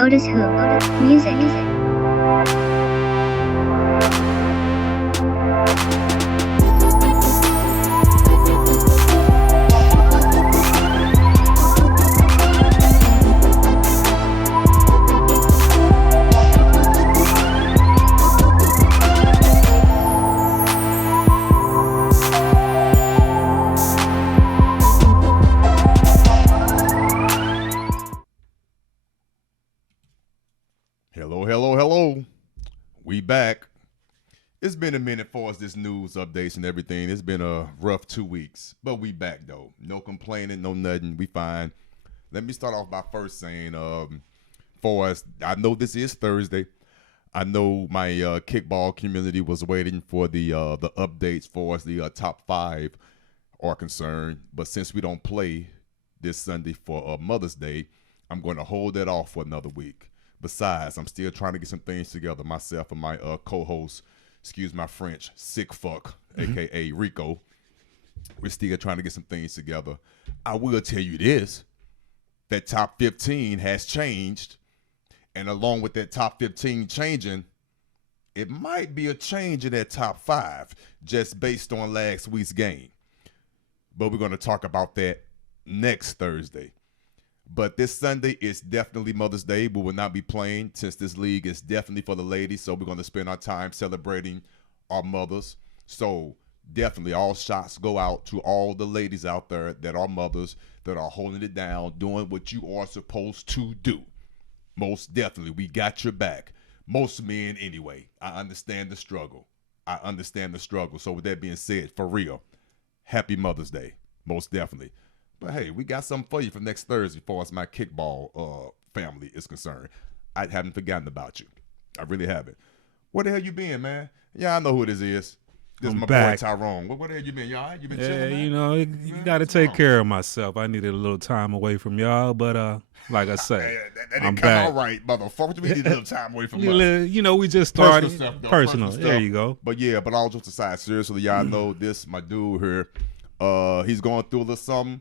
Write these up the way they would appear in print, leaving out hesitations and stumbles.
OtisWho. Music. Hello. We back. It's been a minute for us, this news updates and everything. It's been a rough 2 weeks, but we back though. No complaining, no nothing. We fine. Let me start off by first saying, for us, I know this is Thursday. I know my kickball community was waiting for the updates for us. The top 5 are concerned, but since we don't play this Sunday for Mother's Day, I'm going to hold that off for another week. Besides, I'm still trying to get some things together. Myself and my co-host, excuse my French, sick fuck, a.k.a. Rico. We're still trying to get some things together. I will tell you this, that top 15 has changed. And along with that top 15 changing, it might be a change in that top 5 just based on last week's game. But we're going to talk about that next Thursday. But this Sunday is definitely Mother's Day. We will not be playing since this league is definitely for the ladies. So we're going to spend our time celebrating our mothers. So definitely all shots go out to all the ladies out there that are mothers, that are holding it down, doing what you are supposed to do. Most definitely, we got your back. Most men anyway. I understand the struggle. So with that being said, for real, happy Mother's Day. Most definitely. But hey, we got something for you for next Thursday as far as my kickball family is concerned. I haven't forgotten about you. I really haven't. Where the hell you been, man? Yeah, I know who this is. This is my boy Tyrone. Where the hell you been? You all right? You been chilling, man? You know, you got to take care of myself. I needed a little time away from y'all, but like I say, that I'm come back. All right, motherfucker. We need a little time away from us. You know, we just started. Personal There you go. But yeah, but all jokes aside, seriously, y'all know this, my dude here. He's going through a little something.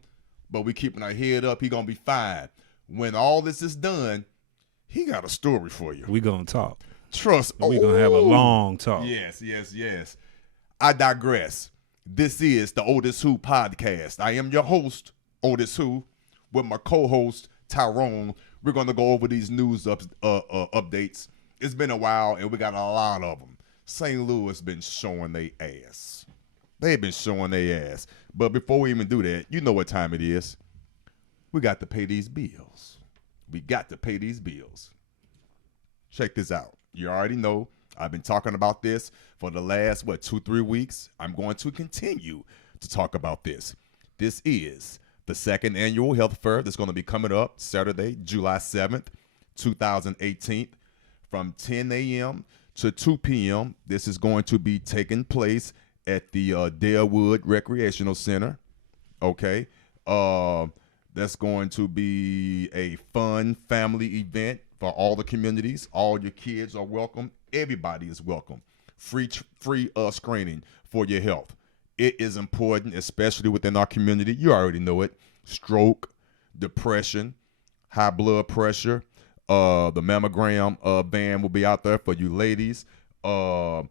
But we keeping our head up. He gonna be fine. When all this is done, he got a story for you. We gonna talk. Trust. We gonna have a long talk. Yes. I digress. This is the OtisWho podcast. I am your host, OtisWho, with my co-host Tyrone. We're gonna go over these news updates. It's been a while, and we got a lot of them. St. Louis been showing their ass. They've been showing their ass. But before we even do that, you know what time it is. We got to pay these bills. Check this out. You already know I've been talking about this for the last, 2-3 weeks. I'm going to continue to talk about this. This is the second annual health fair that's going to be coming up Saturday, July 7th, 2018, from 10 a.m. to 2 p.m. This is going to be taking place at the Dalewood Recreational Center. Okay. That's going to be a fun family event for all the communities. All your kids are welcome. Everybody is welcome. Free screening for your health. It is important, especially within our community. You already know it. Stroke, depression, high blood pressure. The mammogram van will be out there for you ladies. The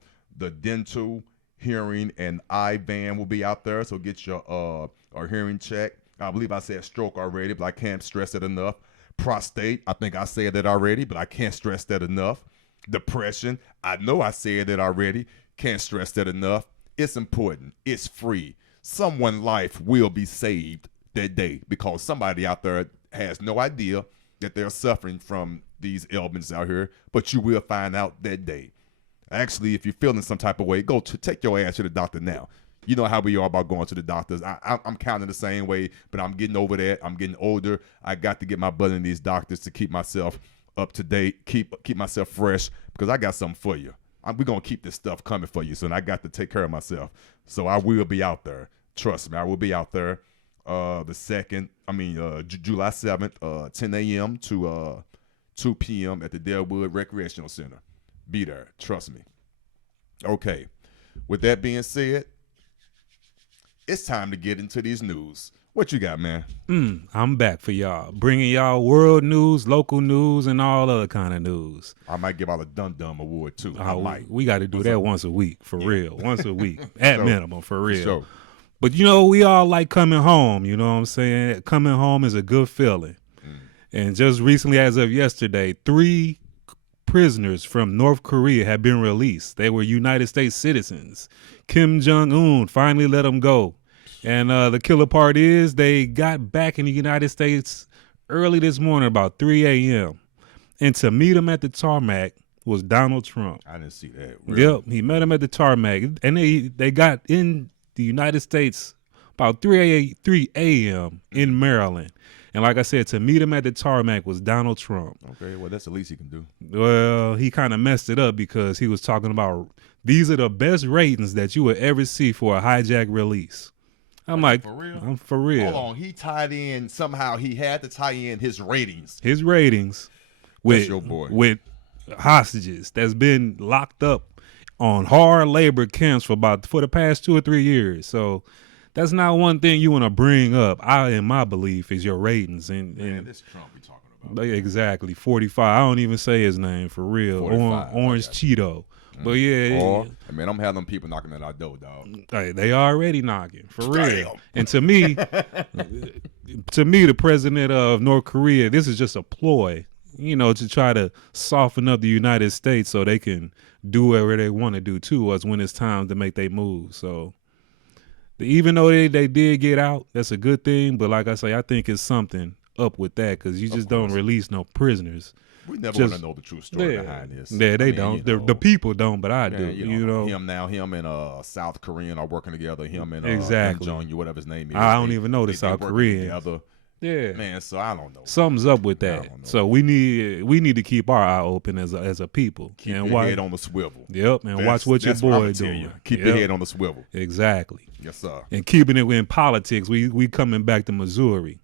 dental, hearing, and eye van will be out there, so get your hearing check. I believe I said stroke already, but I can't stress it enough. Prostate, I think I said that already, but I can't stress that enough. Depression, I know I said that already, can't stress that enough. It's important. It's free. Someone's life will be saved that day because somebody out there has no idea that they're suffering from these ailments out here, but you will find out that day. Actually, if you're feeling some type of way, take your ass to the doctor now. You know how we are about going to the doctors. I'm kind of the same way, but I'm getting over that. I'm getting older. I got to get my butt in these doctors to keep myself up to date, keep myself fresh, because I got something for you. We're going to keep this stuff coming for you, so I got to take care of myself. So I will be out there. Trust me, I will be out there July 7th, 10 a.m. to 2 p.m. at the Dalewood Recreational Center. Be there. Trust me. Okay. With that being said, it's time to get into these news. What you got, man? I'm back for y'all, bringing y'all world news, local news, and all other kind of news. I might give out a Dum Dum award too. I might. We got to do that once a week, for real. Once a week, at minimum, for real. Sure. But we all like coming home. You know what I'm saying? Coming home is a good feeling. And just recently, as of yesterday, 3 prisoners from North Korea have been released. They were United States citizens. Kim Jong-un finally let them go. And the killer part is they got back in the United States early this morning, about 3 a.m. And to meet them at the tarmac was Donald Trump. I didn't see that. Really? Yep, he met him at the tarmac. And they got in the United States about 3 a.m. in Maryland. And like I said, to meet him at the tarmac was Donald Trump. Okay, well, that's the least he can do. Well, he kind of messed it up because he was talking about these are the best ratings that you would ever see for a hijack release. I'm like, for real? I'm for real. Hold on, he tied in somehow. He had to tie in his ratings. His ratings with your boy. With hostages that's been locked up on hard labor camps for the past 2 or 3 years. So that's not one thing you want to bring up. In my belief, is your ratings. And this Trump we talking about. Exactly, 45. I don't even say his name for real. Orange Cheeto. But I'm having them people knocking at our door, dog. Hey, they already knocking for real. And to me, the president of North Korea, this is just a ploy, to try to soften up the United States so they can do whatever they want to do to us when it's time to make their move. So even though they did get out, that's a good thing. But like I say, I think it's something up with that because you just don't release no prisoners. We never want to know the true story behind this. Yeah, they don't. The people don't, but I do. Him and South Korean are working together. Him and exactly. Kim Jong, whatever his name is. I don't even know the South Korean. Yeah, man. So I don't know. Something's up with that. So we need to keep our eye open as a people. Keep your head on the swivel. Yep, and watch what your boy doing. Keep your head on the swivel. Exactly. Yes, sir. And keeping it in politics, we coming back to Missouri.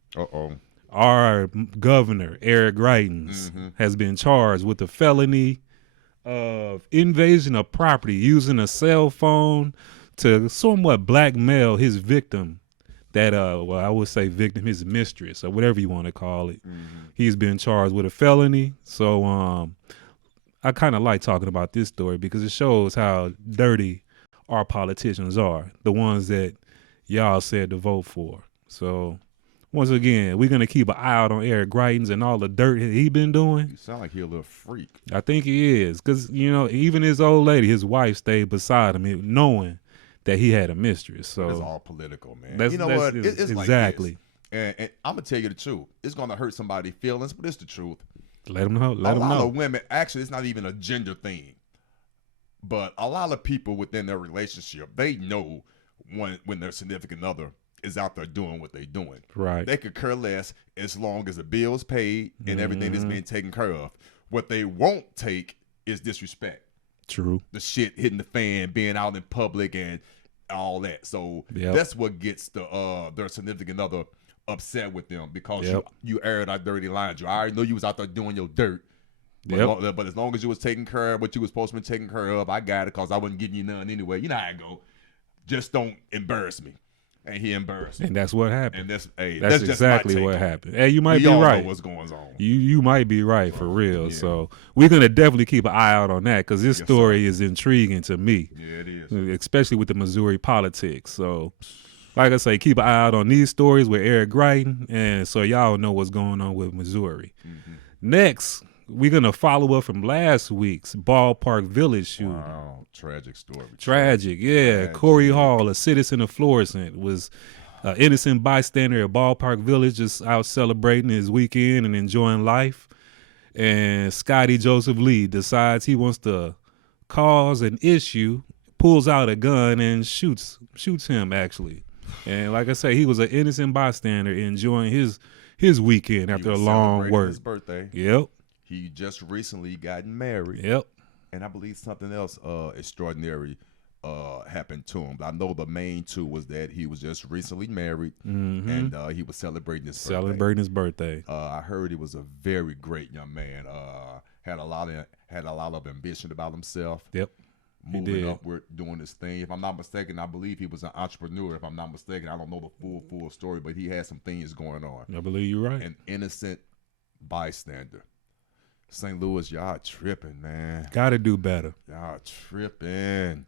Our governor, Eric Greitens, has been charged with the felony of invasion of property using a cell phone to somewhat blackmail his victim. That, I would say victim, his mistress, or whatever you want to call it. He's been charged with a felony. So I kind of like talking about this story because it shows how dirty our politicians are, the ones that y'all said to vote for. So once again, we're going to keep an eye out on Eric Greitens and all the dirt he been doing. You sound like he a little freak. I think he is because, even his old lady, his wife stayed beside him knowing that he had a mistress. So it's all political, man. It's exactly. Like and I'm going to tell you the truth. It's going to hurt somebody's feelings, but it's the truth. Let them know. A lot of women, actually, it's not even a gender thing. But a lot of people within their relationship, they know when their significant other is out there doing what they're doing. Right. They could care less as long as the bill's paid and everything is being taken care of. What they won't take is disrespect. True. The shit hitting the fan, being out in public and all that. So that's what gets their significant other upset with them because you aired out dirty lines. I already know you was out there doing your dirt. But as long as you was taking care of what you was supposed to be taking care of, I got it because I wasn't getting you none anyway. You know how I go. Just don't embarrass me. And he embarrassed me. And that's what happened. And that's exactly just what happened. Hey, you might be right. Know what's going on. You might be right for real. Yeah. So we're gonna definitely keep an eye out on that because this story is intriguing to me. Yeah, it is. Especially with the Missouri politics. So, like I say, keep an eye out on these stories with Eric Greitens, and so y'all know what's going on with Missouri. Next, we're gonna follow up from last week's Ballpark Village shooting. Wow, tragic story. Tragic. Corey Hall, a citizen of Florissant, was an innocent bystander at Ballpark Village, just out celebrating his weekend and enjoying life. And Scotty Joseph Lee decides he wants to cause an issue, pulls out a gun and shoots him actually. And like I say, he was an innocent bystander enjoying his weekend after a long work. His birthday. Yep. He just recently got married. Yep. And I believe something else extraordinary happened to him. But I know the main two was that he was just recently married and he was celebrating his birthday. I heard he was a very great young man. Had a lot of ambition about himself. Yep. moving upward, doing this thing. If I'm not mistaken, I believe he was an entrepreneur. If I'm not mistaken, I don't know the full story, but he had some things going on. I believe you're right. An innocent bystander. St. Louis, y'all tripping, man. Got to do better. Y'all tripping.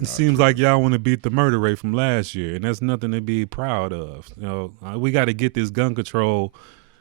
It seems like y'all want to beat the murder rate from last year, and that's nothing to be proud of. You know, we got to get this gun control.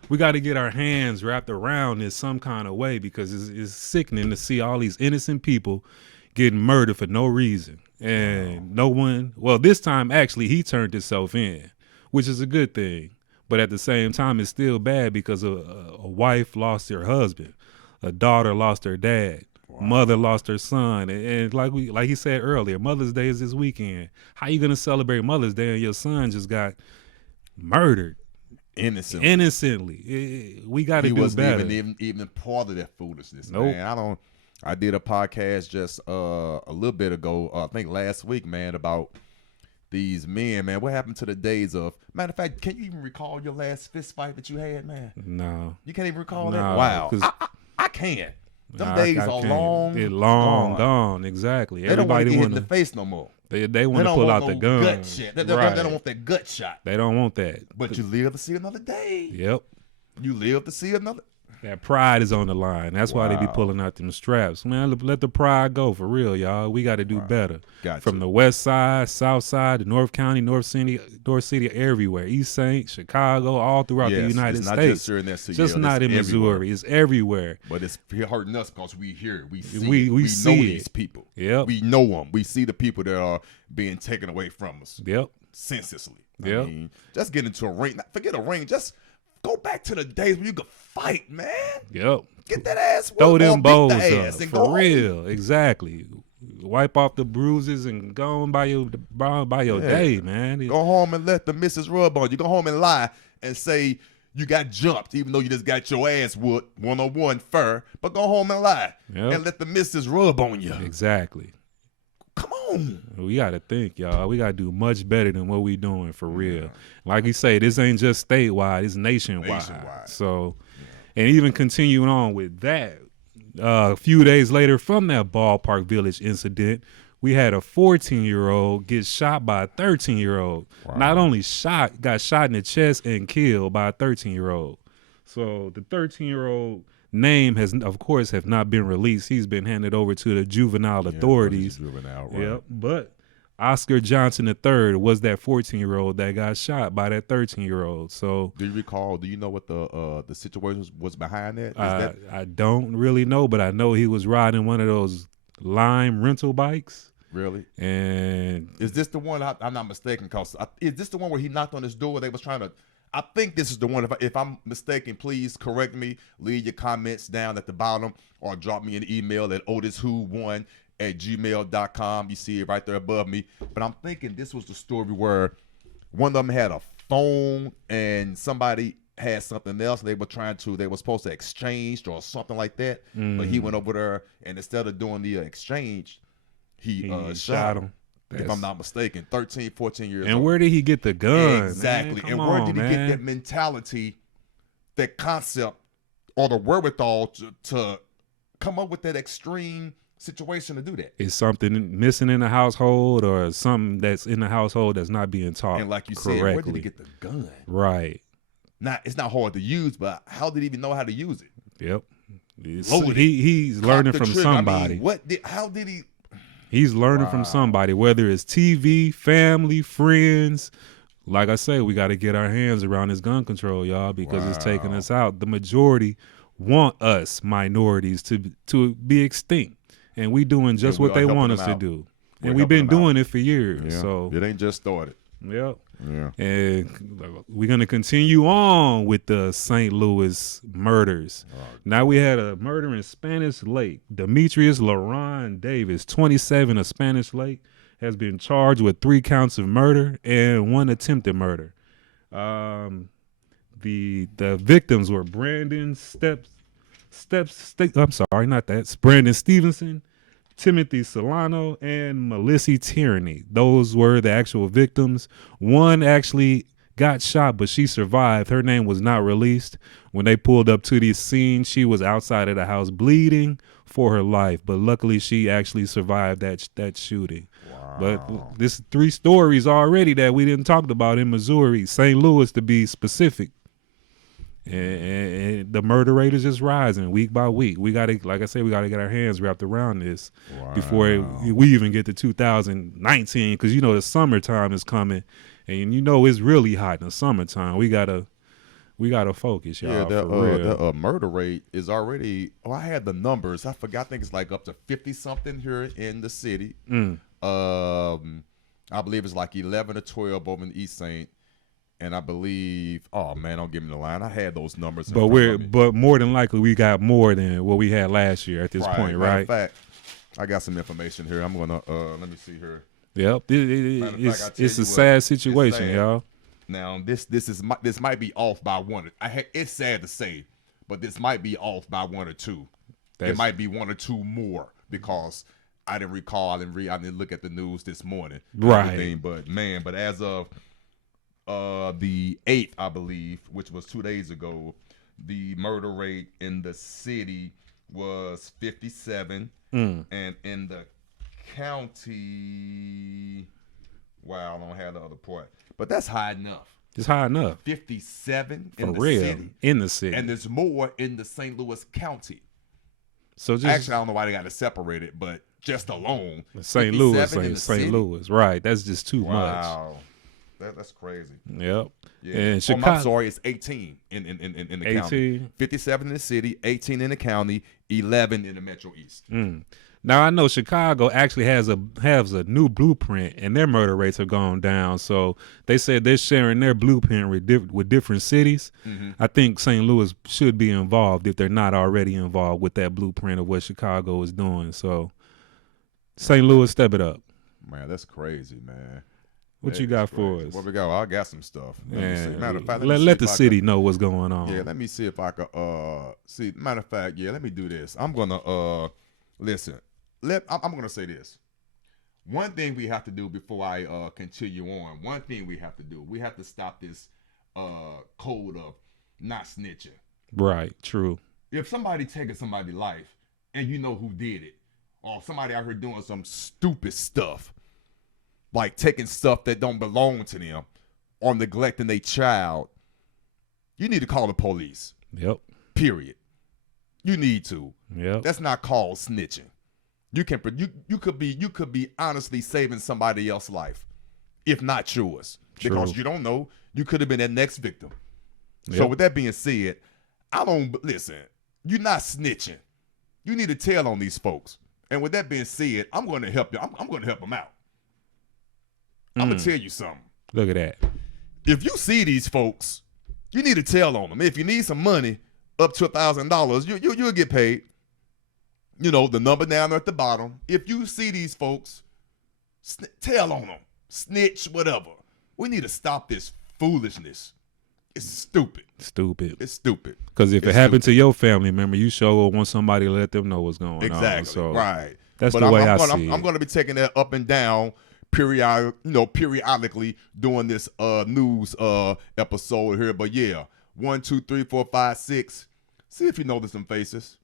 We got to get our hands wrapped around this some kind of way, because it's sickening to see all these innocent people getting murdered for no reason. And no one, well, this time actually he turned himself in, which is a good thing. But at the same time, it's still bad because a wife lost her husband, a daughter lost her dad. Mother lost her son, and like he said earlier, Mother's Day is this weekend. How you gonna celebrate Mother's Day and your son just got murdered innocently? We got to do better. He wasn't even part of that foolishness. Nope. Man, I did a podcast just a little bit ago, I think last week, man, about these men, man. What happened to the days of? Matter of fact, can you even recall your last fist fight that you had, man? No, you can't even recall that. Wow, I can't. Them days are long gone. Exactly. They don't want to get hit in the face no more. They want to pull out the gun. Gut shit. They don't want that gut shot. They don't want that. But you live to see another day. Yep. You live to see another. That pride is on the line. That's why they be pulling out them straps. Man, let the pride go for real, y'all. We got to do better. From the west side, south side, the North County, North City, everywhere. East St., Chicago, all throughout the United States. Just not in Missouri. It's everywhere. But it's hurting us because we hear it. We see we know these people. Yep. We know them. We see the people that are being taken away from us. Yep. Senselessly. Yep. I mean, just get into a ring. Forget a ring. Just go back to the days when you could fight, man. Yep. Get that ass. Throw them bows up. And for real. Exactly. Wipe off the bruises and go on by your day, man. Go home and let the missus rub on you. Go home and lie and say you got jumped, even though you just got your ass whooped, 101 fur. But go home and lie and let the missus rub on you. Exactly. Come on. We got to think, y'all. We got to do much better than what we doing for real. Like you say, this ain't just statewide. It's nationwide. So, and even continuing on with that, a few days later from that Ballpark Village incident, we had a 14-year-old get shot by a 13-year-old. Wow. Not only got shot in the chest and killed by a 13-year-old. So the 13-year-old name has, of course, have not been released. He's been handed over to the juvenile authorities. Juvenile, right. Yep. But Oscar Johnson III was that 14-year-old that got shot by that 13-year-old. So, do you recall? Do you know what the situation was behind that? I don't really know, but I know he was riding one of those Lime rental bikes. Really? And is this the one? I'm not mistaken. Cause is this the one where he knocked on his door? They was trying to. I think this is the one. If I'm mistaken, please correct me. Leave your comments down at the bottom or drop me an email at OtisWho1@gmail.com. You see it right there above me. But I'm thinking this was the story where one of them had a phone and somebody had something else. They were supposed to exchange or something like that. But he went over there and instead of doing the exchange, he shot him. If I'm not mistaken, 13, 14 years old. And where did he get the gun? Exactly. And where did he get that mentality, that concept, or the wherewithal to come up with that extreme situation to do that? Is something missing in the household or something that's in the household that's not being taught And like you correctly? said, where did he get the gun? Right. It's not hard to use, but how did he even know how to use it? Yep. He's learning from somebody. I mean, how did he... He's learning from somebody, whether it's TV, family, friends. Like I say, we got to get our hands around this gun control, y'all, because it's taking us out. The majority want us minorities to be extinct, and we doing just what they want us to do. And we've been doing it for years. Yeah. So it ain't just started. Yep. Yeah. And we're going to continue on with the St. Louis murders. Now we had a murder in Spanish Lake. Demetrius LaRon Davis, 27, of Spanish Lake, has been charged with 3 counts of murder and 1 attempted murder. The victims were Brandon Brandon Stevenson, Timothy Solano, and Melissa Tierney. Those were the actual victims. One actually got shot, but she survived. Her name was not released. When they pulled up to the scene, she was outside of the house bleeding for her life, but luckily she actually survived that shooting. Wow. But this 3 stories already that we didn't talk about in Missouri, St. Louis to be specific. And the murder rate is just rising week by week. We gotta, like I said, we gotta get our hands wrapped around this before we even get to 2019, because you know the summertime is coming, and you know it's really hot in the summertime. We gotta focus, y'all. Yeah, for real. the murder rate is already. Oh, I had the numbers. I forgot. I think it's like up to 50 something here in the city. I believe it's like 11 or 12 over in East Saint. And I believe, oh man, don't give me the line. I had those numbers. But more than likely, we got more than what we had last year at this point, right? In fact, I got some information here. I'm gonna let me see here. Yep, it's a sad situation, y'all. Now this might be off by one. It's sad to say, but this might be off by 1 or 2. It might be 1 or 2 more because I didn't recall. I didn't look at the news this morning. Right. But as of the 8th, I believe, which was 2 days ago, the murder rate in the city was 57, and in the county, wow, I don't have the other part, but that's high enough. It's high enough. 57 in the city, and there's more in the St. Louis County. So actually, I don't know why they got to separate it, but just alone, St. Louis, right? That's just too much. Wow. That's crazy. Yep. Yeah. And Chicago, I'm sorry, it's 18 in the 18? County. 57 in the city, 18 in the county, 11 in the Metro East. Now I know Chicago actually has a new blueprint, and their murder rates have gone down. So they said they're sharing their blueprint with different cities. I think St. Louis should be involved if they're not already involved with that blueprint of what Chicago is doing. So St. Louis, step it up. Man, that's crazy, man. What you got for us? What we got? I got some stuff. Matter of fact, let the city know what's going on. Yeah, let me see if I could see. Matter of fact, yeah, let me do this. I'm gonna listen. I'm gonna say this. One thing we have to do before I continue on. One thing we have to do. We have to stop this code of not snitching. Right. True. If somebody taking somebody's life and you know who did it, or somebody out here doing some stupid stuff, like taking stuff that don't belong to them or neglecting their child, you need to call the police. Yep. Period. You need to. Yep. That's not called snitching. You could be honestly saving somebody else's life, if not yours. True. Because you don't know. You could have been that next victim. Yep. So with that being said, listen, you're not snitching. You need to tell on these folks. And with that being said, I'm going to help you. I'm going to help them out. I'm going to tell you something. Look at that. If you see these folks, you need to tell on them. If you need some money, up to $1,000, you'll get paid. You know, the number down there at the bottom. If you see these folks, tell on them. Snitch, whatever. We need to stop this foolishness. It's stupid. It's stupid. Because if it happened to your family member, you sure want somebody to let them know what's going on. Exactly. So right. That's the way I see it. I'm going to be taking that up and down periodically doing this news episode here. But yeah, 1, 2, 3, 4, 5, 6. See if you notice some faces.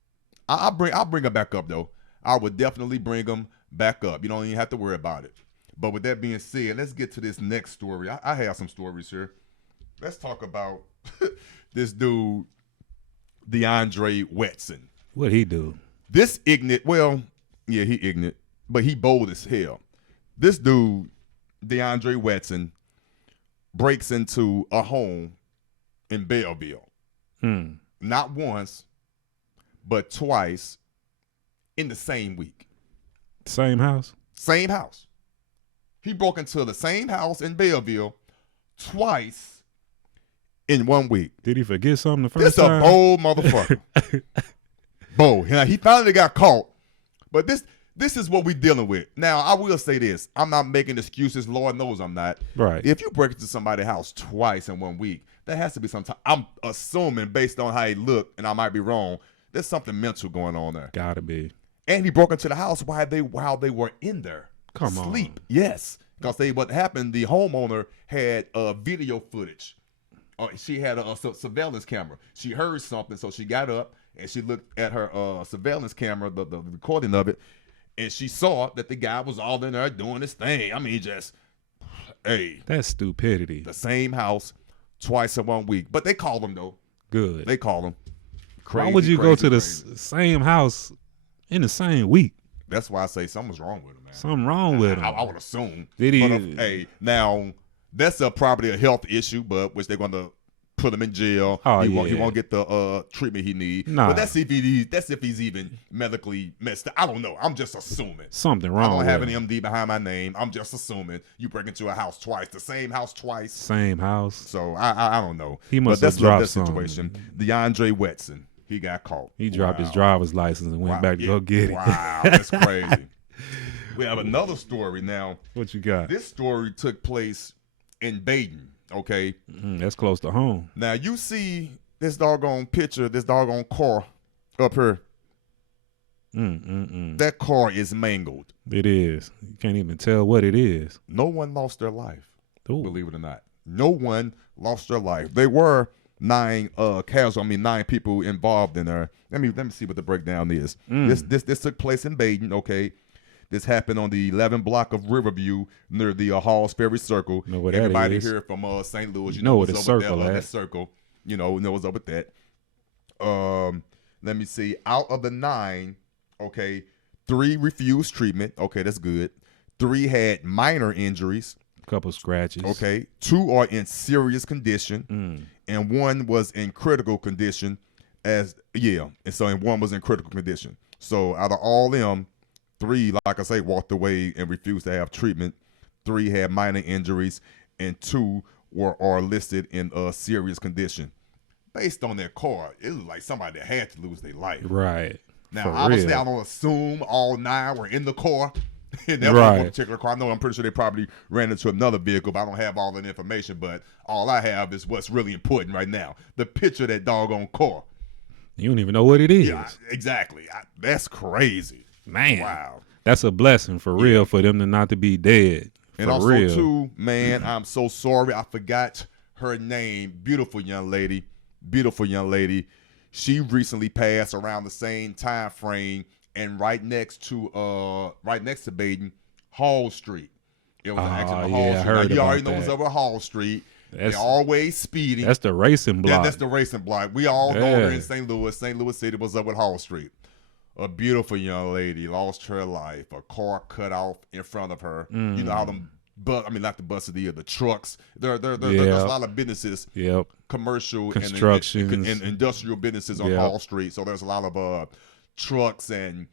I'll bring them back up though. I would definitely bring them back up. You don't even have to worry about it. But with that being said, let's get to this next story. I have some stories here. Let's talk about this dude, DeAndre Wetson. What'd he do? This ignorant. Well, yeah, he ignorant, but he bold as hell. This dude, DeAndre Wetson, breaks into a home in Belleville. Not once, but twice in the same week. Same house? Same house. He broke into the same house in Belleville twice in 1 week. Did he forget something the first This time? a bold motherfucker. Bold. Now, he finally got caught, but this is what we dealing with. Now, I will say this. I'm not making excuses. Lord knows I'm not. Right. If you break into somebody's house twice in 1 week, there has to be some time. I'm assuming based on how he looked, and I might be wrong, there's something mental going on there. Gotta be. And he broke into the house while they were in there. Come on. Sleep. Yes. Because what happened, the homeowner had video footage. She had a surveillance camera. She heard something, so she got up and she looked at her surveillance camera, the recording of it, and she saw that the guy was all in there doing his thing. I mean, hey. That's stupidity. The same house twice in 1 week. But they call them, though. Good. They call them. Crazy, why would you go to the same house in the same week? That's why I say something's wrong with him, man. Something wrong with him. I would assume. Did he? Hey, now, that's probably a health issue, but which they're going to put him in jail. Oh, he won't get the treatment he needs. Nah. But that's if he's even medically messed up. I don't know. I'm just assuming. Something wrong. I don't have any MD behind my name. I'm just assuming you break into a house twice, the same house twice. Same house. So I don't know. He must but have dropped that situation. DeAndre Wetson, he got caught. He dropped his driver's license and went back to go get it. Wow, that's crazy. We have another story now. What you got? This story took place in Baden. Okay, that's close to home. Now you see this doggone picture, this doggone car up here. That car is mangled. It is. You can't even tell what it is. No one lost their life. Ooh. Believe it or not, no one lost their life. There were 9 people involved in there. Let me see what the breakdown is. This took place in Baden. Okay. This happened on the 11 block of Riverview near the Halls Ferry Circle. Know what Everybody that is. here from St. Louis, you know what what's a up circle with that, at. that circle. You know what's up with that. Let me see. Out of the 9, okay, 3 refused treatment. Okay, that's good. 3 had minor injuries. Couple scratches. Okay, 2 are in serious condition, and 1 was in critical condition. And so 1 was in critical condition. So out of all them, 3, like I say, walked away and refused to have treatment. 3 had minor injuries, and 2 are listed in a serious condition. Based on their car, it was like somebody that had to lose their life. Right. Now, obviously, I don't assume all 9 were in the car. In that right. one particular car. I'm pretty sure they probably ran into another vehicle, but I don't have all that information. But all I have is what's really important right now. The picture of that doggone car. You don't even know what it is. Yeah, exactly. That's crazy. Man. Wow. That's a blessing for real for them to not to be dead. And also, too, man, I'm so sorry. I forgot her name. Beautiful young lady. Beautiful young lady. She recently passed around the same time frame, and right next to Baden, Hall Street. It was an accident on Hall Street. Now, you already know what's over Hall Street. They're always speeding. That's the racing block. That's the racing block. We all know her in St. Louis. St. Louis City was up with Hall Street. A beautiful young lady lost her life. A car cut off in front of her. You know how them, not the buses, the trucks. There's a lot of businesses, commercial construction and industrial businesses on Hall Street. So there's a lot of trucks and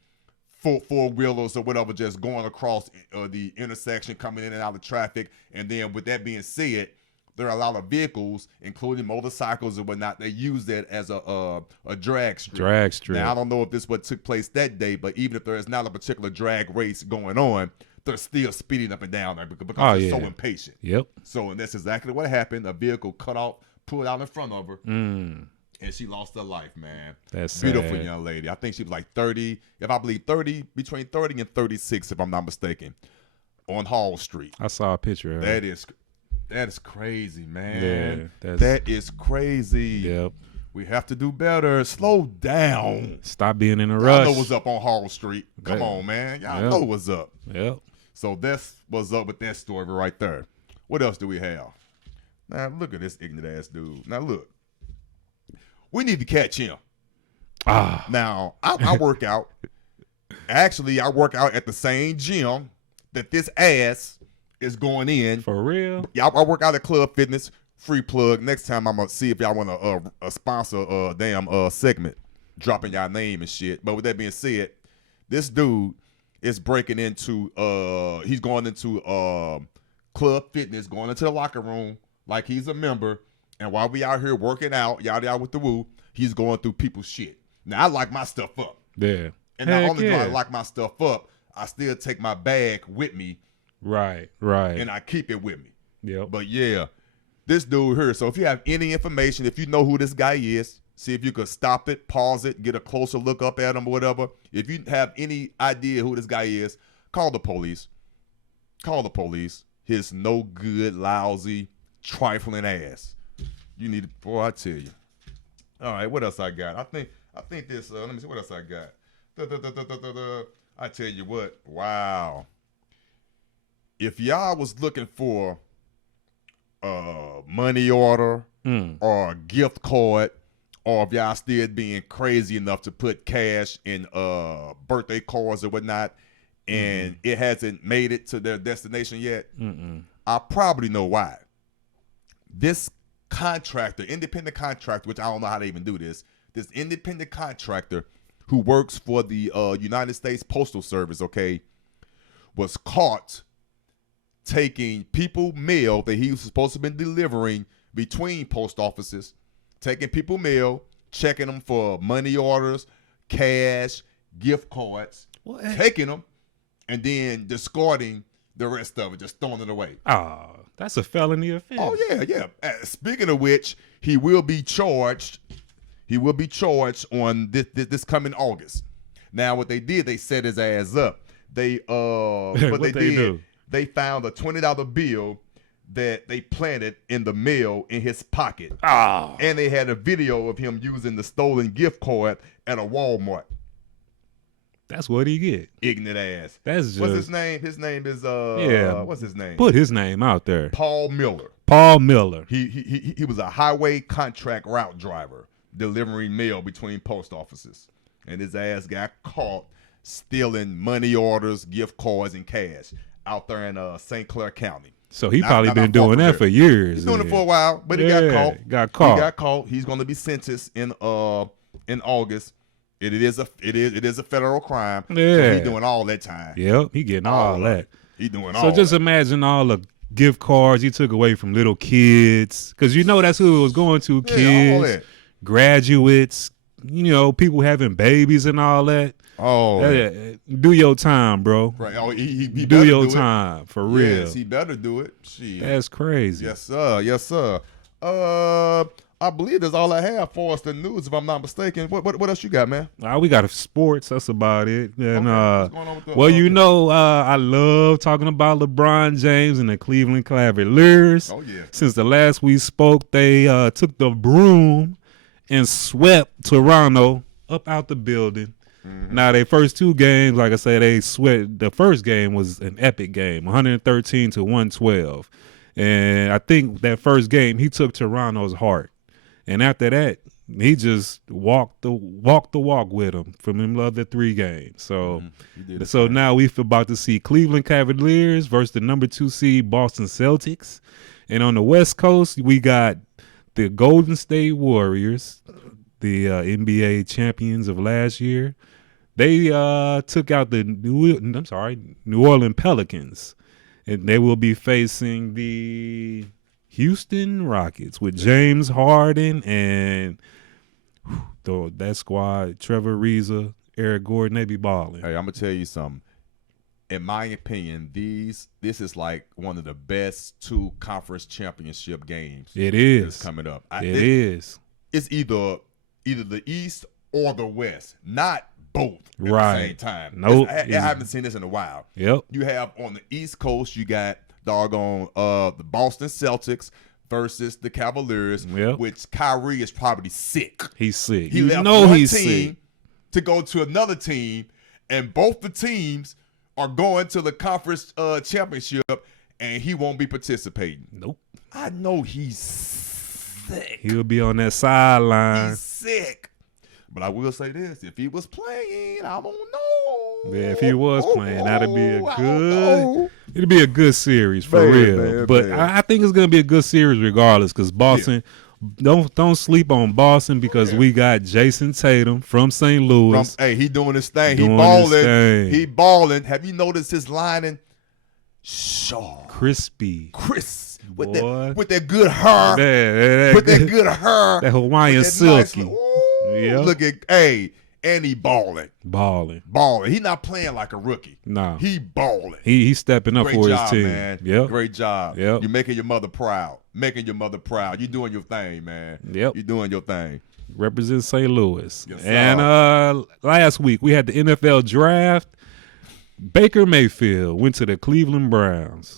four-wheelers or whatever just going across the intersection, coming in and out of traffic. And then with that being said, there are a lot of vehicles, including motorcycles and whatnot, they use that as a drag strip. Now, I don't know if this what took place that day, but even if there is not a particular drag race going on, they're still speeding up and down there because they're so impatient. Yep. So, and that's exactly what happened. A vehicle cut off, pulled out in front of her, and she lost her life, man. That's beautiful sad. Young lady. I think she was like 30, between 30 and 36, if I'm not mistaken, on Hall Street. I saw a picture of her. That is crazy, man. Yeah, that is crazy. Yep. We have to do better. Slow down. Stop being in a rush. Y'all know what's up on Hall Street. Come on, man. Y'all know what's up. Yep. So that's what's up with that story right there. What else do we have? Now, look at this ignorant ass dude. Now, look. We need to catch him. Now, I work out. Actually, I work out at the same gym that this ass is going in. For real? Yeah, I work out at Club Fitness. Free plug. Next time I'm gonna see if y'all want to sponsor a damn segment, dropping y'all name and shit. But with that being said, this dude is breaking into he's going into Club Fitness, going into the locker room like he's a member. And while we out here working out, yada with the woo, he's going through people's shit. Now I lock my stuff up. Yeah. And not only do I lock my stuff up, I still take my bag with me. Right. And I keep it with me. Yep. But yeah, this dude here. So if you have any information, if you know who this guy is, see if you could stop it, pause it, get a closer look up at him or whatever. If you have any idea who this guy is, call the police. Call the police. his no good, lousy, trifling ass. You need to, boy, I tell you. All right, what else I got? I think this. Let me see what else I got. I tell you what. Wow. If y'all was looking for a money order or a gift card, or if y'all still being crazy enough to put cash in birthday cards or whatnot, and it hasn't made it to their destination yet, I probably know why. This contractor, independent contractor, which I don't know how they even do this independent contractor who works for the United States Postal Service, okay, was caught taking people mail that he was supposed to have been delivering between post offices, taking people mail, checking them for money orders, cash, gift cards, taking them, and then discarding the rest of it, just throwing it away. Oh, that's a felony offense. Oh, yeah. Speaking of which, he will be charged. He will be charged on this coming August. Now, what they did, they set his ass up. They they found a $20 bill that they planted in the mail in his pocket. Oh. And they had a video of him using the stolen gift card at a Walmart. That's what he get. Ignorant ass. That's just, what's his name? His name is what's his name? Put his name out there. Paul Miller. Paul Miller. He was a highway contract route driver delivering mail between post offices. And his ass got caught stealing money orders, gift cards, and cash out there in St. Clair County. So he probably been doing that for years. He's doing it for a while, but he got caught. He got caught. He's going to be sentenced in August. It is a federal crime. Yeah. So he's doing all that time. Yep, he getting all that. He doing all. So just imagine all the gift cards he took away from little kids, because you know that's who it was going to. Kids, all that. Graduates, people having babies and all that. Oh, do your time, bro. Right. Oh, he do your time for real. Yes, he better do it. Shit. That's crazy. Yes, sir. Yes, sir. I believe that's all I have for us the news, if I'm not mistaken. What else you got, man? We got sports. That's about it. And what's going on with I love talking about LeBron James and the Cleveland Cavaliers. Oh yeah. Since the last we spoke, they took the broom and swept Toronto up out the building. Mm-hmm. Now, their first two games, like I said, they swept. The first game was an epic game, 113-112. And I think that first game, he took Toronto's heart. And after that, he just walked the walk with them from them other three games. So, now we're about to see Cleveland Cavaliers versus the number 2 seed Boston Celtics. And on the West Coast, we got the Golden State Warriors, the NBA champions of last year. They took out the New Orleans Pelicans, and they will be facing the Houston Rockets with James Harden and that squad, Trevor Ariza, Eric Gordon. They be balling. Hey, I'm gonna tell you something. In my opinion, this is like one of the best 2 conference championship games. It is that's coming up. It is. It's either the East or the West, not both at right. the same time. Nope. I haven't seen this in a while. Yep. You have on the East Coast, you got doggone the Boston Celtics versus the Cavaliers, which Kyrie is probably sick. He's sick. He left one team to go to another team, and both the teams are going to the conference championship, and he won't be participating. Nope. I know he's sick. He'll be on that sideline. He's sick. But I will say this: if he was playing, I don't know. Yeah, if he was playing, that'd be it'd be a good series for real. Man, but I think it's gonna be a good series regardless, because Boston. Yeah. Don't sleep on Boston, because we got Jason Tatum from St. Louis. He doing his thing. He balling. He balling. Have you noticed his lining? Sharp, crispy, crisp with that good hair. With that good hair. That Hawaiian silky. Nice, look at and he balling. He not playing like a rookie. No, he balling. He's stepping up for his team. Man. Yep. Great job. Yep. You're making your mother proud. You doing your thing, man. Yep. You doing your thing. Represent St. Louis. Yes, and last week we had the NFL draft. Baker Mayfield went to the Cleveland Browns.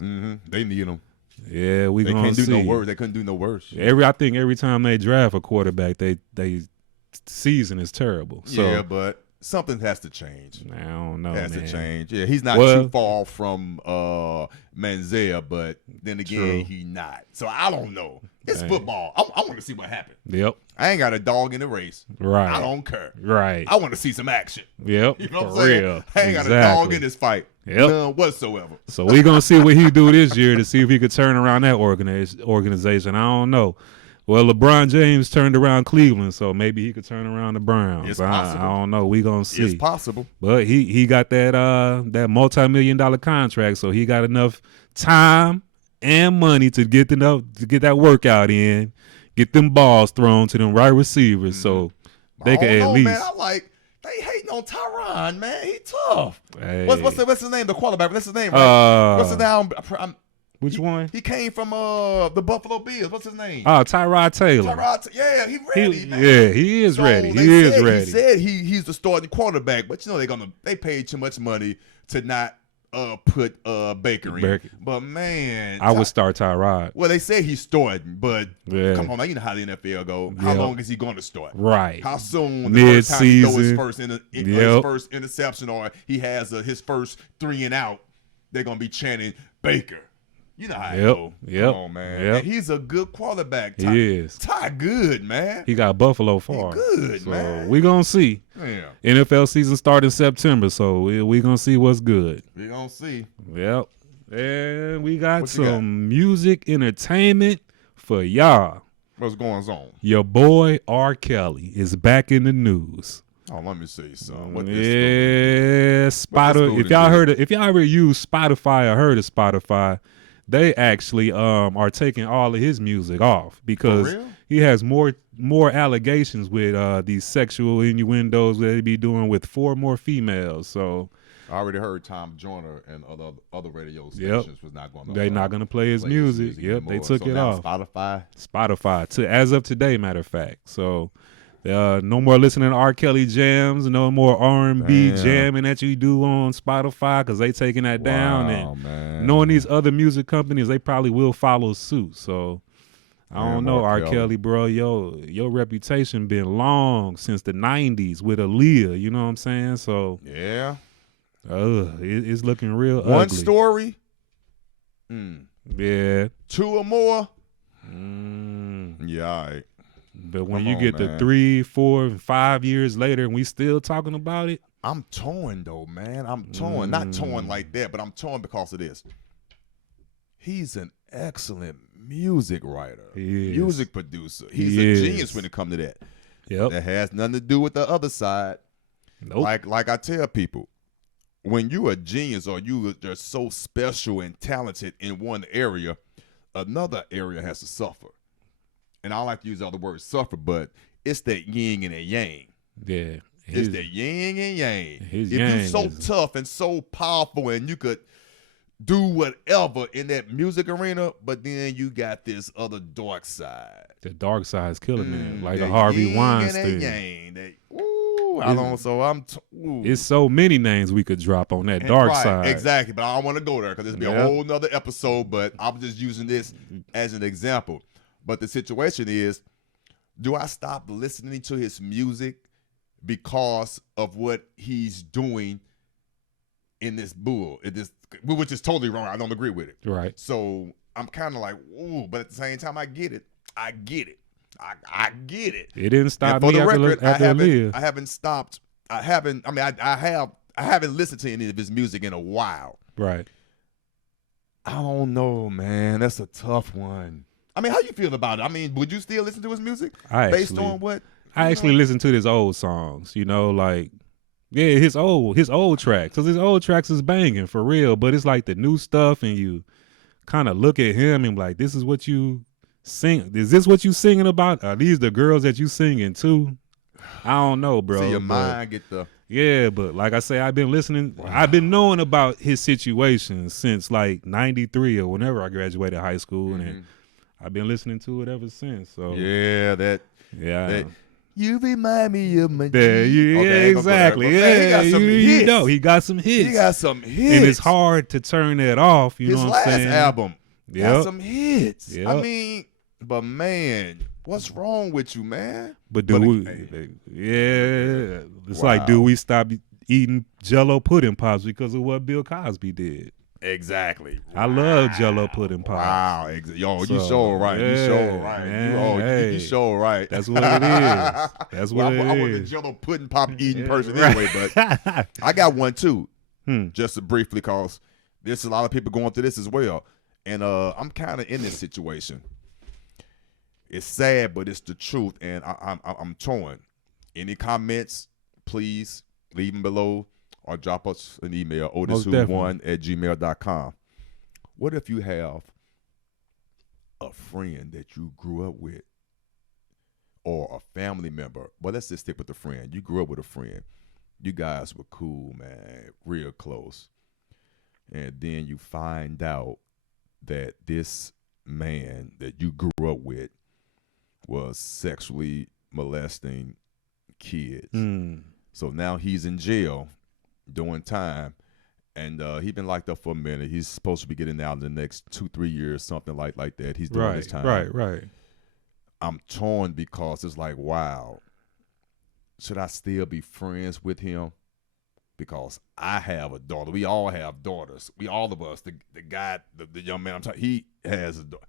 They need him. Yeah, we gonna see. They can't do no worse. They couldn't do no worse. I think every time they draft a quarterback, they season is terrible. So, yeah, but something has to change. I don't know. Has to change. Yeah, he's not too far from Manziel, but then again, he not. So I don't know. It's football. I want to see what happens. Yep. I ain't got a dog in the race. Right. I don't care. Right. I want to see some action. Yep. You know what For I'm saying? real. I ain't got a dog in this fight. Yep. None whatsoever. So we gonna see what he do this year to see if he could turn around that organization. I don't know. Well, LeBron James turned around Cleveland, so maybe he could turn around the Browns. It's possible. I don't know. We gonna see. It's possible. But he got that multi-million-dollar contract, so he got enough time and money to get that workout in, get them balls thrown to them right receivers, so they can at least. Man, they hating on Tyrone, man. He tough. Hey. What's his name? The quarterback. What's his name? Right? What's his name? Which one? He came from the Buffalo Bills. What's his name? Tyrod Taylor. Yeah, he ready, man. Yeah, he is ready. He is ready. He said he's the starting quarterback, but they paid too much money to not put Baker in. But man, I would start Tyrod. Well, they say he's starting, but come on, man, you know how the NFL go. How long is he going to start? Right. How soon? Mid-season. He throw his first interception, or he has his first 3 and out, they're gonna be chanting Baker. You know how it go. Come on, man. And he's a good quarterback. He is. Ty good, man. He got Buffalo far. He good, so man. We gonna see. Yeah. NFL season start in September, so we gonna see what's good. We gonna see. Yep. And we got some music entertainment for y'all. What's going on? Your boy R. Kelly is back in the news. Oh, let me see some. Spotify. If y'all ever use Spotify or heard of Spotify, they actually are taking all of his music off because he has more allegations with these sexual innuendos that he be doing with 4 more females. So I already heard Tom Joyner and other radio stations was not going to. They're not going to play his music. Yep, they took it off. Spotify. As of today, matter of fact. So. No more listening to R. Kelly jams, no more R&B jamming that you do on Spotify because they taking that down. And knowing these other music companies, they probably will follow suit. So I don't know, R. Kelly, bro. Your reputation been long since the 90s with Aaliyah. You know what I'm saying? So yeah, it's looking real ugly. One story. Yeah. 2 or more. Yeah, all right. But when you get to 3, 4, and 5 years later and we still talking about it. I'm torn though, man. I'm torn. Not torn like that, but I'm torn because of this. He's an excellent music writer, music producer. He's a genius when it comes to that. Yep. That has nothing to do with the other side. Nope. Like I tell people, when you're a genius or you're so special and talented in one area, another area has to suffer. And I don't like to use the other word suffer, but it's that yin and that yang. Yeah. It's that yin and yang. If you're so tough and so powerful and you could do whatever in that music arena, but then you got this other dark side. The dark side is killing me. Like a Harvey Weinstein. It's so many names we could drop on that dark side. Exactly, but I don't want to go there because this will be a whole nother episode, but I'm just using this as an example. But the situation is, do I stop listening to his music because of what he's doing in this bull? Which is totally wrong. I don't agree with it. Right. So I'm kind of like, ooh, but at the same time, I get it. I get it. It didn't stop me. For the record, after I haven't stopped. I haven't listened to any of his music in a while. Right. I don't know, man. That's a tough one. I mean, how you feel about it? I mean, would you still listen to his music based on what? I actually listen to his old songs, his old tracks. Because his old tracks is banging for real, but it's like the new stuff and you kind of look at him and like, this is what you sing. Is this what you singing about? Are these the girls that you singing to? I don't know, bro. So your mind get the... Yeah, but like I say, I've been listening. Wow. I've been knowing about his situation since like 93 or whenever I graduated high school. And I've been listening to it ever since. So You remind me of my there, yeah, okay, exactly. Yeah, he got some hits. You know, he got some hits. He got some hits. And it's hard to turn that off. You know what I'm saying? His last album got some hits. Yep. I mean, but man, what's wrong with you, man? But it's like, do we stop eating Jell-O pudding pops because of what Bill Cosby did? Exactly. I love Jell-O pudding pops. Wow. You so right. You so right. Man, you so right. That's what it is. That's what it is. I was a Jell-O pudding pop eating person anyway, but I got one too. Just briefly, cause there's a lot of people going through this as well, and I'm kind of in this situation. It's sad, but it's the truth, and I'm torn. Any comments, please leave them below. Or drop us an email, OtisWho1@gmail.com. What if you have a friend that you grew up with or a family member? Well, let's just stick with the friend. You grew up with a friend. You guys were cool, man, real close. And then you find out that this man that you grew up with was sexually molesting kids. So now he's in jail doing time, and he's been locked up for a minute. He's supposed to be getting out in the next 2-3 years, something like that. He's doing his time. Right. I'm torn because it's like, wow, should I still be friends with him? Because I have a daughter. We all have daughters. All of us. The guy, the young man, he has a daughter.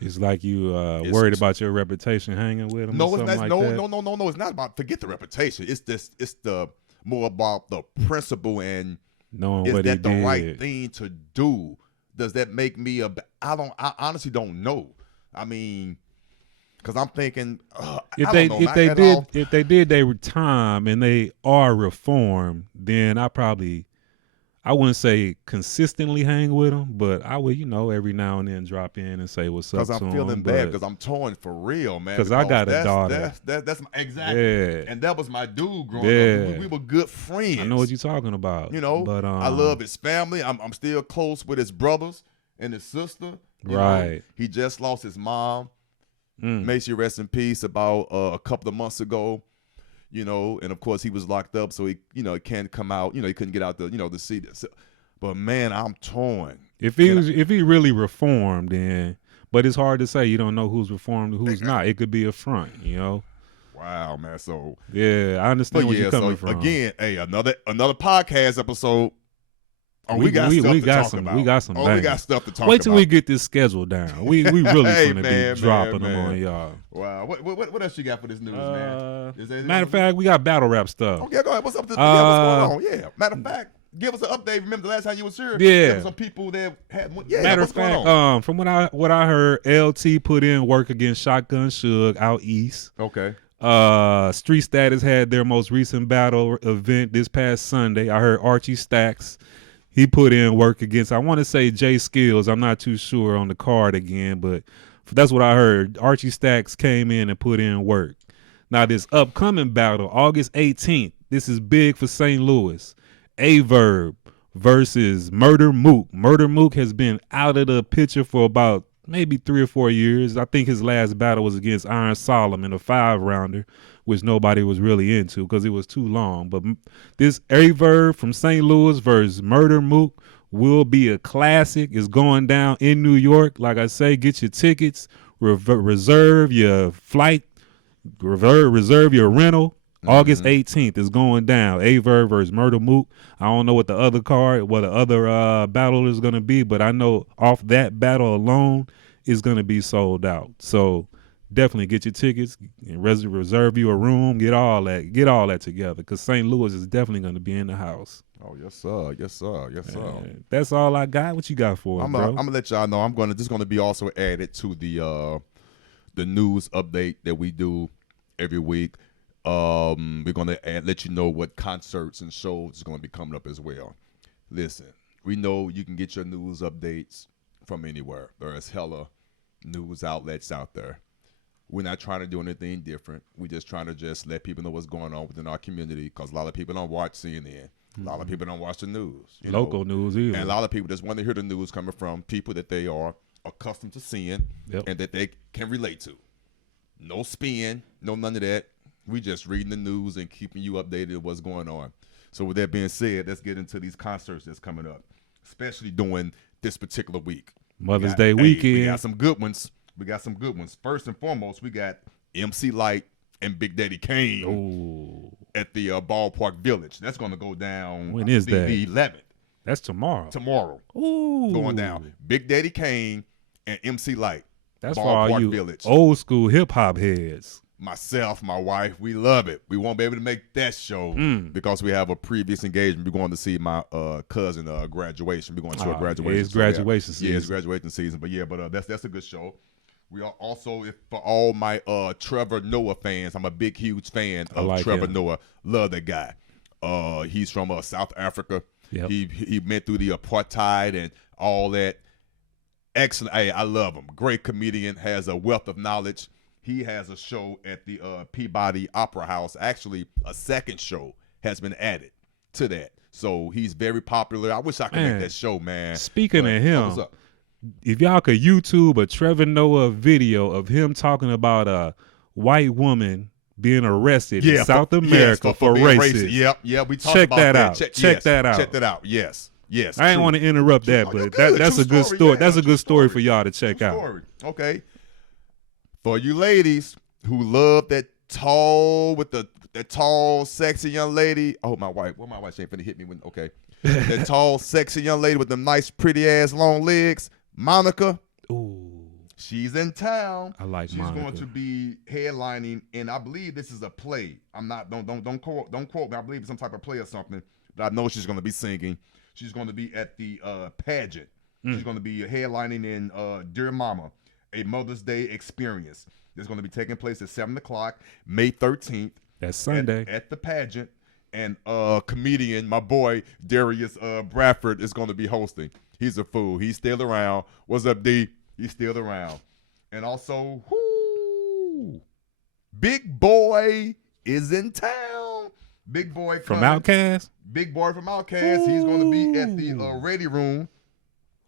It's like you worried about your reputation hanging with him. No, or something like that? No. It's not about forget the reputation. It's the more about the principle and knowing is what that he the did. right thing to do? Does that make me I honestly don't know. I mean, because I'm thinking if they did their time and they are reformed, then I wouldn't say consistently hang with them, but I would, every now and then drop in and say what's up to them. Because I'm feeling bad because I'm torn for real, man. Because I got a daughter. That's exactly. Yeah. And that was my dude growing up. We were good friends. I know what you're talking about. But I love his family. I'm still close with his brothers and his sister. Right. He just lost his mom. May she rest in peace about a couple of months ago. And of course he was locked up, so he can't come out. He couldn't get out to see this. But man, I'm torn. If he really reformed, then, but it's hard to say. You don't know who's reformed and who's not. It could be a front, Wow, man. So yeah, I understand where you're coming from. Again, hey, another podcast episode. Oh, we got stuff to talk about. We got some. We got stuff to talk about. Wait till we get this schedule down. We really gonna be dropping them on y'all. Wow. What else you got for this news, man? Matter of fact, we got battle rap stuff. Okay, go ahead. What's up? What's going on? Yeah. Matter of fact, give us an update. Remember the last time you was here? Yeah. There were some people that had. Yeah. Matter of fact, from what I heard, LT put in work against Shotgun Suge out east. Okay. Street Status had their most recent battle event this past Sunday. I heard Archie Stacks. He put in work against, I want to say Jay Skills. I'm not too sure on the card again, but that's what I heard. Archie Stacks came in and put in work. Now, this upcoming battle, August 18th, this is big for St. Louis. A-Verb versus Murder Mook. Murder Mook has been out of the picture for about maybe 3 or 4 years. I think his last battle was against Iron Solomon, a 5-rounder, which nobody was really into because it was too long. But this A-Verb from St. Louis versus Murder Mook will be a classic. It's going down in New York. Like I say, get your tickets, reserve your flight, reserve your rental. August 18th is going down. A-Verb versus Murder Mook. I don't know what the other battle is going to be, but I know off that battle alone is going to be sold out. So definitely get your tickets, and reserve you a room, get all that together, because St. Louis is definitely going to be in the house. Oh yes sir, yes sir, yes sir. That's all I got. What you got for us, bro? I'm gonna let y'all know. This is gonna be also added to the news update that we do every week. We're gonna let you know what concerts and shows is gonna be coming up as well. Listen, we know you can get your news updates from anywhere. There's hella news outlets out there. We're not trying to do anything different. We're just trying to let people know what's going on within our community, because a lot of people don't watch CNN. A lot of people don't watch the news. Local news either. And a lot of people just want to hear the news coming from people that they are accustomed to seeing and that they can relate to. No spin, no none of that. We just reading the news and keeping you updated with what's going on. So with that being said, let's get into these concerts that's coming up, especially during this particular week. Mother's Day weekend. We got some good ones. First and foremost, we got MC Lyte and Big Daddy Kane at the Ballpark Village. That's going to go down. When is that? The 11th. That's tomorrow. Ooh. Going down. Big Daddy Kane and MC Lyte. That's Ballpark for all you Village. old school hip hop heads. Myself, my wife, we love it. We won't be able to make that show because we have a previous engagement. We're going to see my cousin graduation. We're going to a graduation. It's graduation season. Yeah, it's graduation season. But that's a good show. We are also, for all my Trevor Noah fans, I'm a big, huge fan of Trevor Noah. Love that guy. He's from South Africa. Yep. He went through the apartheid and all that. Excellent. Hey, I love him. Great comedian, has a wealth of knowledge. He has a show at the Peabody Opera House. Actually, a second show has been added to that. So he's very popular. I wish I could make that show, man. Speaking of him, if y'all could YouTube a Trevor Noah video of him talking about a white woman being arrested in South America for racism. Yep. We talked about that. Check that out. Check that out. Yes. I didn't want to interrupt that, but that's a good story. That's a good story for y'all to check out. Okay. For you ladies who love that tall sexy young lady. Oh, my wife. Well, my wife ain't finna hit me when. Okay. That tall, sexy young lady with them nice, pretty ass long legs, Monica. Ooh. She's in town. I like She's Monica. Going to be headlining, and I believe this is a play. I'm not. Don't quote me. I believe it's some type of play or something. But I know she's going to be singing. She's going to be at the pageant. She's going to be headlining in Dear Mama, a Mother's Day experience. It's going to be taking place at 7:00, May 13th. That's Sunday. At the pageant. And comedian, my boy, Darius Bradford, is going to be hosting. He's a fool. He's still around. What's up, D? He's still around. And also, Big Boy is in town. Big Boy from Outkast? Big Boy from Outkast. He's going to be at the Ready Room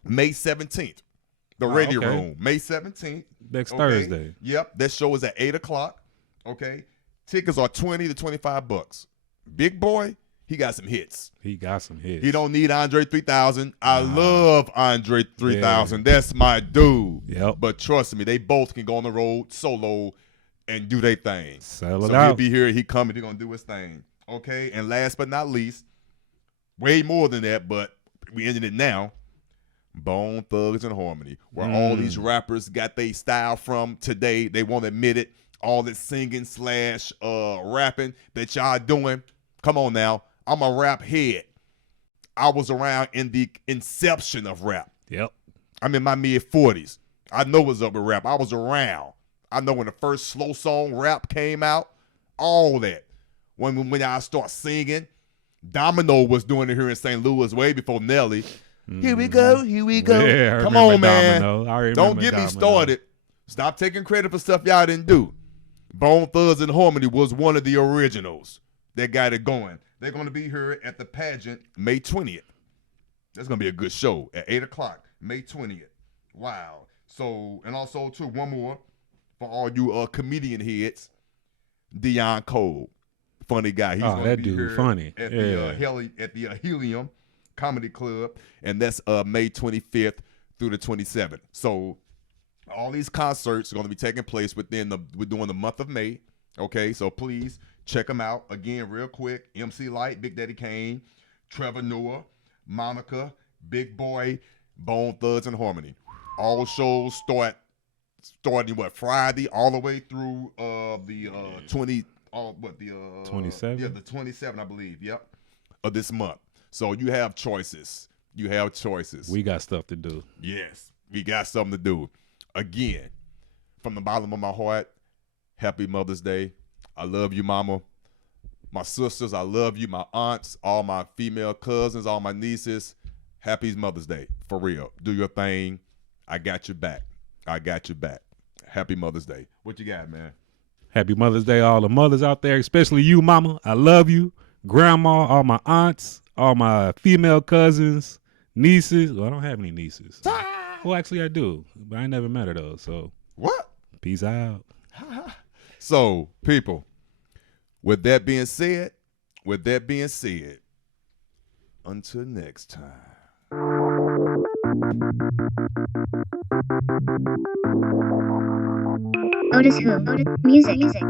May 17th. The Ready Room, May 17th. Next Thursday. Yep. That show is at 8:00. Okay. Tickets are $20 to $25. Big Boy, he got some hits. He don't need Andre 3000. I love Andre 3000. Yeah. That's my dude. Yep. But trust me, they both can go on the road solo and do their thing. Sell it out. He'll be here. He coming. He's going to do his thing. Okay. And last but not least, way more than that, but we ended it now. Bone Thugs and Harmony, where all these rappers got their style from today. They won't admit it. All this singing / rapping that y'all doing. Come on now. I'm a rap head. I was around in the inception of rap. Yep. I'm in my mid-40s. I know what's up with rap. I was around. I know when the first slow song rap came out. All that. When I start singing. Domino was doing it here in St. Louis way before Nelly. Here we go. Yeah, come on, man. Don't get me started. Stop taking credit for stuff y'all didn't do. Bone Thugs and Harmony was one of the originals that got it going. They're going to be here at the pageant May 20th. That's going to be a good show at 8:00, May 20th. Wow. So, and also, too, one more for all you comedian heads, Dion Cole. Funny guy. He's going to be here funny. At the Helium Comedy Club, and that's May 25th through the 27th. So all these concerts are going to be taking place we're doing the month of May. Okay, so please check them out. Again, real quick, MC Lyte, Big Daddy Kane, Trevor Noah, Monica, Big Boy, Bone Thugs and Harmony. All shows starting Friday all the way through the 27? Yeah, the 27th, I believe. Yep, of this month. So you have choices. We got stuff to do. Yes, we got something to do. Again, from the bottom of my heart, happy Mother's Day. I love you, Mama. My sisters, I love you. My aunts, all my female cousins, all my nieces. Happy Mother's Day. For real. Do your thing. I got your back. Happy Mother's Day. What you got, man? Happy Mother's Day, all the mothers out there, especially you, Mama. I love you. Grandma, all my aunts, all my female cousins, nieces. Well, I don't have any nieces. Well, actually, I do, but I ain't never met her, though. So, what? Peace out. So, people, with that being said, until next time. OtisWho. Music.